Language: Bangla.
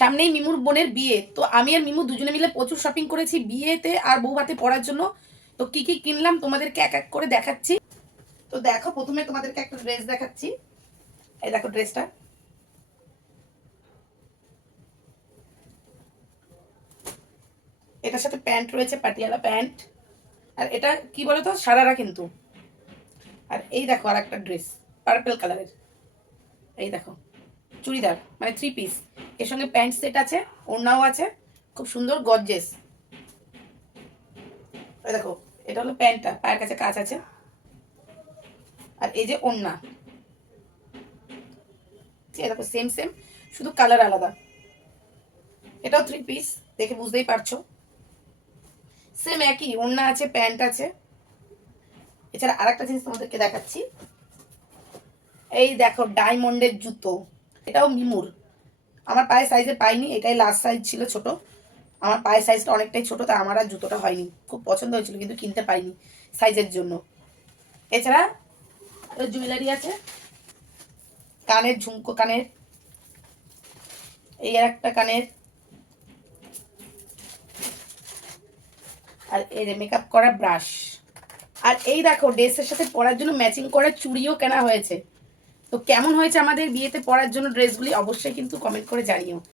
সামনেই মিমুর বোনের বিয়ে, তো আমি আর মিমু দুজনে মিলে প্রচুর শপিং করেছি বিয়েতে আর বউ ভাতে পরার জন্য। তো কি কি কিনলাম তোমাদেরকে এক এক করে দেখাচ্ছি। তো দেখো, প্রথমে তোমাদেরকে একটা ড্রেস দেখাচ্ছি। এই দেখো ড্রেসটা, এটার সাথে প্যান্ট রয়েছে, পাটিয়ালা প্যান্ট। আর এটা কি বলতো, সারারা কিন্তু। আর এই দেখো আর একটা ড্রেস, পার্পল কালারের। এই দেখো চুড়িদার, মানে 3 পিস। এর সঙ্গে প্যান্ট সেট আছে, ওড়নাও আছে, খুব সুন্দর গর্জেস। এই দেখো, এটা হলো প্যান্টটা, পায়ের কাছে কাজ আছে। আর এই যে ওড়না, ঠিক আছে, দেখো সেম সেম, শুধু কালার আলাদা। এটাও 3 পিস, দেখে বুঝতেই পারছো। সেম একই, ওড়না আছে, প্যান্ট আছে। এছাড়া আরেকটা জিনিস তোমাদেরকে দেখাচ্ছি। এই দেখো ডায়মন্ডের জুতো, এটাও মিমুর। আমার পায়ের সাইজে পাইনি, এটাই লাস্ট সাইজ ছিল, ছোট। আমার পায়ের সাইজটা অনেকটাই ছোট, তা আমার আর জুতোটা হয়নি। খুব পছন্দ হয়েছিল কিন্তু কিনতে পাইনি সাইজের জন্য। এছাড়া জুয়েলারি আছে, কানের ঝুমকো, কানের এই আর একটা কানের। আর এই যে মেকআপ করা ব্রাশ। আর এই দেখো ড্রেসের সাথে পরার জন্য ম্যাচিং করা চুড়িও কেনা হয়েছে। তো কেমন হয়েছে আমাদের বিয়েতে পরার জন্য ড্রেসগুলি, অবশ্যই কিন্তু কমেন্ট করে জানিও।